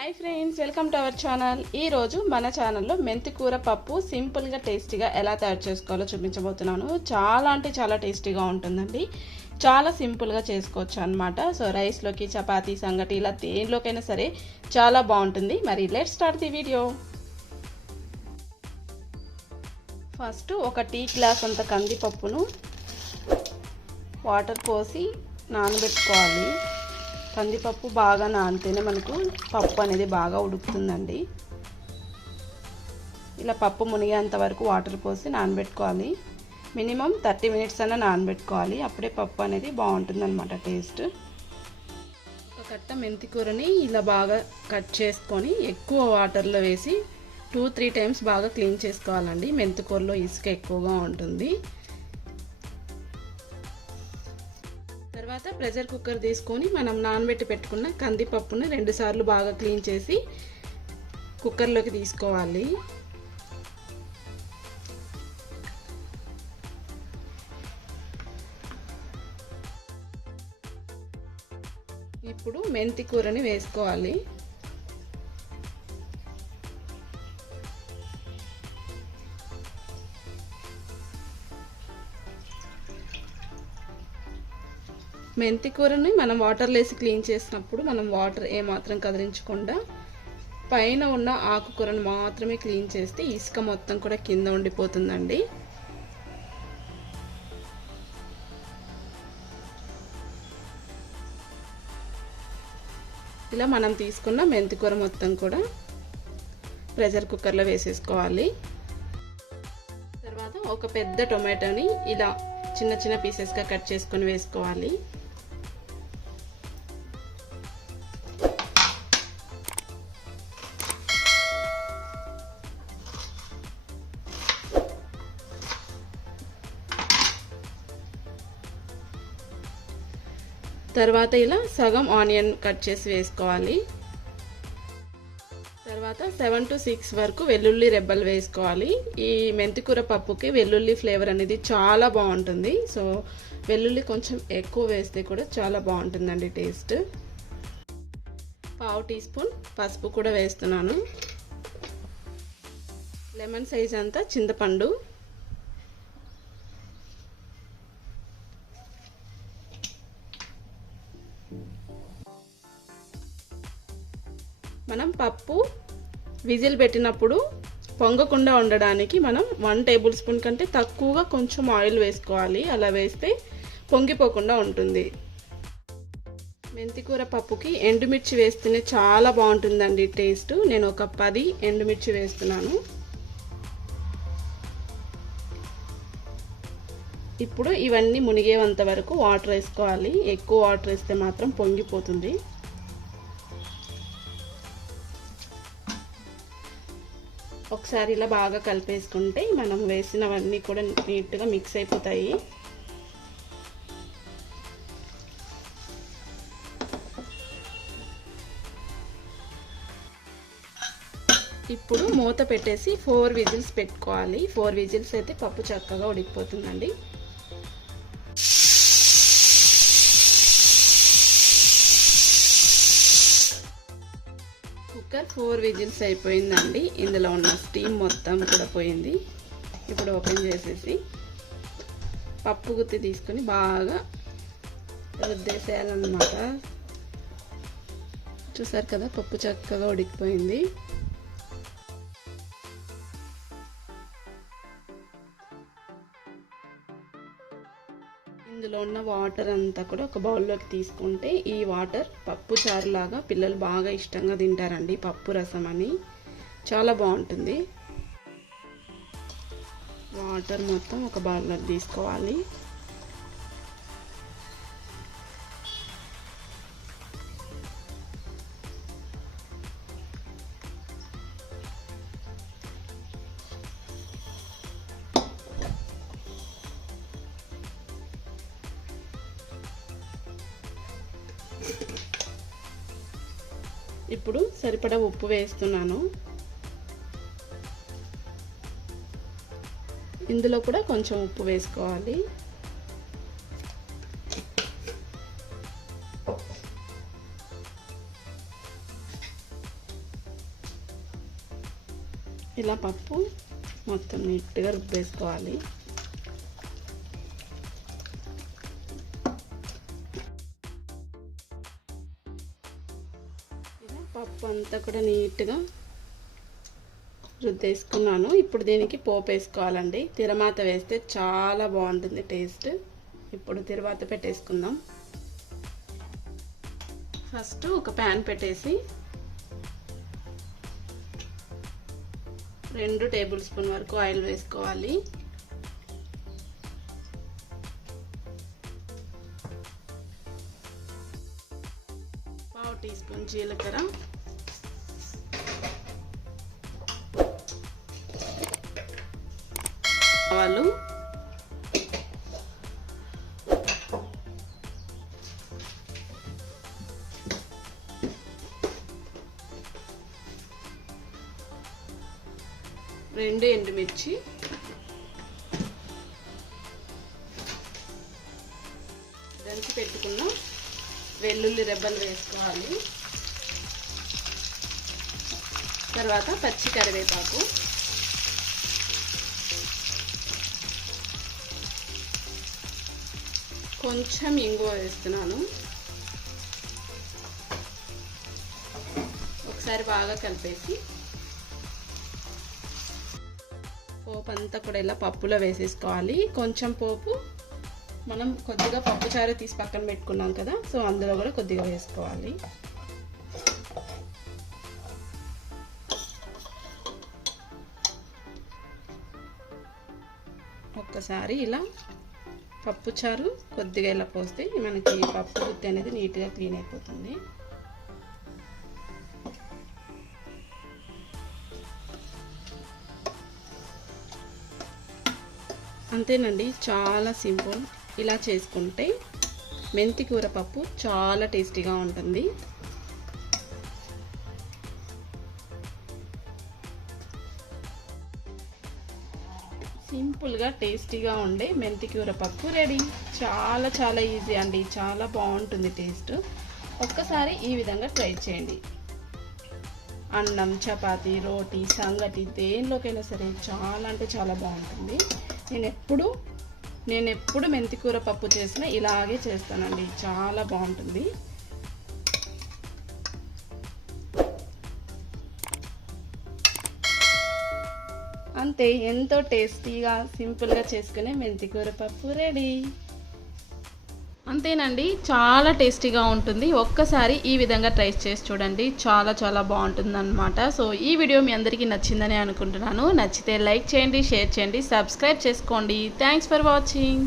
Hi friends welcome to our channel ఈరోజు మన ఛానల్లో మెంతి కూర పప్పు సింపుల్గా టేస్టీగా ఎలా తయారు చేసుకోవాలో చూపించబోతున్నాను. చాలా అంటే చాలా టేస్టీగా ఉంటుందండి. చాలా సింపుల్గా చేసుకోవచ్చు అనమాట సో రైస్లోకి చపాతీ సంగటి ఇలా దేనిలోకైనా సరే చాలా బాగుంటుంది. మరి let start the video first ఒక టీ గ్లాస్ అంత కందిపప్పును వాటర్ పోసి నానబెట్టుకోవాలి. కందిపప్పు బాగా నానితేనే మనకు పప్పు అనేది బాగా ఉడుకుతుందండి. ఇలా పప్పు మునిగేంత వరకు వాటర్ పోసి నానబెట్టుకోవాలి. మినిమం థర్టీ మినిట్స్ అయినా నానబెట్టుకోవాలి. అప్పుడే పప్పు అనేది బాగుంటుంది అనమాట టేస్ట్. ఒక కట్ట మెంతి కూరని ఇలా బాగా కట్ చేసుకొని ఎక్కువ వాటర్లో వేసి టూ త్రీ టైమ్స్ బాగా క్లీన్ చేసుకోవాలండి. మెంతి కూరలో ఇసుక ఎక్కువగా ఉంటుంది. తర్వాత ప్రెషర్ కుక్కర్ తీసుకొని మనం నానబెట్టి పెట్టుకున్న కందిపప్పుని రెండుసార్లు బాగా క్లీన్ చేసి కుక్కర్లోకి తీసుకోవాలి. ఇప్పుడు మెంతి కూరని వేసుకోవాలి. మెంతి కూరని మనం వాటర్లో వేసి క్లీన్ చేసినప్పుడు మనం వాటర్ ఏమాత్రం కదిలించకుండా పైన ఉన్న ఆకుకూరను మాత్రమే క్లీన్ చేస్తే ఇసుక మొత్తం కూడా కింద ఉండిపోతుందండి. ఇలా మనం తీసుకున్న మెంతి కూర మొత్తం కూడా ప్రెషర్ కుక్కర్లో వేసేసుకోవాలి. తర్వాత ఒక పెద్ద టొమాటోని ఇలా చిన్న చిన్న పీసెస్గా కట్ చేసుకొని వేసుకోవాలి. తర్వాత ఇలా సగం ఆనియన్ కట్ చేసి వేసుకోవాలి. తర్వాత సెవెన్ టు సిక్స్ వరకు వెల్లుల్లి రెబ్బలు వేసుకోవాలి. ఈ మెంతికూర పప్పుకి వెల్లుల్లి ఫ్లేవర్ అనేది చాలా బాగుంటుంది. సో వెల్లుల్లి కొంచెం ఎక్కువ వేస్తే కూడా చాలా బాగుంటుందండి టేస్ట్. పావు టీ స్పూన్ పసుపు కూడా వేస్తున్నాను. లెమన్ సైజ్ అంతా చింతపండు. పప్పు విజిల్ పెట్టినప్పుడు పొంగకుండా ఉండడానికి మనం వన్ టేబుల్ స్పూన్ కంటే తక్కువగా కొంచెం ఆయిల్ వేసుకోవాలి. అలా వేస్తే పొంగిపోకుండా ఉంటుంది. మెంతికూర పప్పుకి ఎండుమిర్చి వేస్తేనే చాలా బాగుంటుందండి టేస్ట్. నేను ఒక పది ఎండుమిర్చి వేస్తున్నాను. ఇప్పుడు ఇవన్నీ మునిగేంత వరకు వాటర్ వేసుకోవాలి. ఎక్కువ వాటర్ వేస్తే మాత్రం పొంగిపోతుంది. ఒకసారి ఇలా బాగా కలిపేసుకుంటే మనం వేసినవన్నీ కూడా నీట్గా మిక్స్ అయిపోతాయి. ఇప్పుడు మూత పెట్టేసి ఫోర్ విజిల్స్ పెట్టుకోవాలి. ఫోర్ విజిల్స్ అయితే పప్పు చక్కగా ఉడికిపోతుందండి. కుక్కర్ ఫోర్ విజిల్స్ అయిపోయిందండి. ఇందులో ఉన్న స్టీమ్ మొత్తం కూడా పోయింది. ఇప్పుడు ఓపెన్ చేసేసి పప్పు గుత్తి తీసుకొని బాగా రుద్దేసేయాలన్నమాట. చూసారు కదా పప్పు చక్కగా ఉడికిపోయింది. ఇందులో ఉన్న వాటర్ అంతా కూడా ఒక బౌల్లోకి తీసుకుంటే ఈ వాటర్ పప్పు చారులాగా పిల్లలు బాగా ఇష్టంగా తింటారండి. పప్పు రసం అని. చాలా బాగుంటుంది. వాటర్ మొత్తం ఒక బౌల్లోకి తీసుకోవాలి. ఇప్పుడు సరిపడా ఉప్పు వేస్తున్నాను. ఇందులో కూడా కొంచెం ఉప్పు వేసుకోవాలి. ఇలా పప్పు మొత్తం నీట్గా రుబ్బేసుకోవాలి. పప్పు అంతా కూడా నీట్గా రుద్దేసుకున్నాను. ఇప్పుడు దీనికి పోపు వేసుకోవాలండి. తిరమాత వేస్తే చాలా బాగుంటుంది టేస్ట్. ఇప్పుడు తిరువాత పెట్టేసుకుందాం. ఫస్ట్ ఒక ప్యాన్ పెట్టేసి రెండు టేబుల్ స్పూన్ వరకు ఆయిల్ వేసుకోవాలి. పావు టీ స్పూన్ జీలకర్ర. ఆవాలు. రెండు ఎండుమిర్చి. దంచి పెట్టుకున్నాం. వెల్లుల్లి రెబ్బలు వేసుకోవాలి. తర్వాత పచ్చి కరివేపాకు. కొంచెం ఇంగువ వేస్తున్నాను. ఒకసారి బాగా కలిపేసి పోపు అంతా కూడా ఇలా పప్పులో వేసేసుకోవాలి. కొంచెం పోపు మనం కొద్దిగా పప్పుచారు తీసి పక్కన పెట్టుకున్నాం కదా సో అందులో కూడా కొద్దిగా వేసుకోవాలి. ఒక్కసారి ఇలా పప్పు చారు కొద్దిగా ఇలా పోస్తే మనకి పప్పు గుత్తి అనేది నీట్గా క్లీన్ అయిపోతుంది. అంతేనండి చాలా సింపుల్. ఇలా చేసుకుంటే మెంతి కూర పప్పు చాలా టేస్టీగా ఉంటుంది. సింపుల్గా టేస్టీగా ఉండే మెంతి కూర పప్పు రెడీ. చాలా చాలా ఈజీ అండి. చాలా బాగుంటుంది టేస్ట్. ఒక్కసారి ఈ విధంగా ట్రై చేయండి. అన్నం చపాతీ రోటీ సంగటి దేనిలోకైనా సరే చాలా అంటే చాలా బాగుంటుంది. నేను ఎప్పుడూ నేను ఎప్పుడు మెంతికూర పప్పు చేసినా ఇలాగే చేస్తానండి. చాలా బాగుంటుంది. అంతే ఎంతో టేస్టీగా సింపుల్గా చేసుకునే మెంతికూర పప్పు రెడీ. అంతేనండి చాలా టేస్టీగా ఉంటుంది. ఒక్కసారి ఈ విధంగా ట్రై చేసి చూడండి చాలా చాలా బాగుంటుందన్నమాట. సో ఈ వీడియో మీ అందరికీ నచ్చిందని అనుకుంటున్నాను. నచ్చితే లైక్ చేయండి షేర్ చేయండి సబ్స్క్రైబ్ చేసుకోండి. Thanks for watching.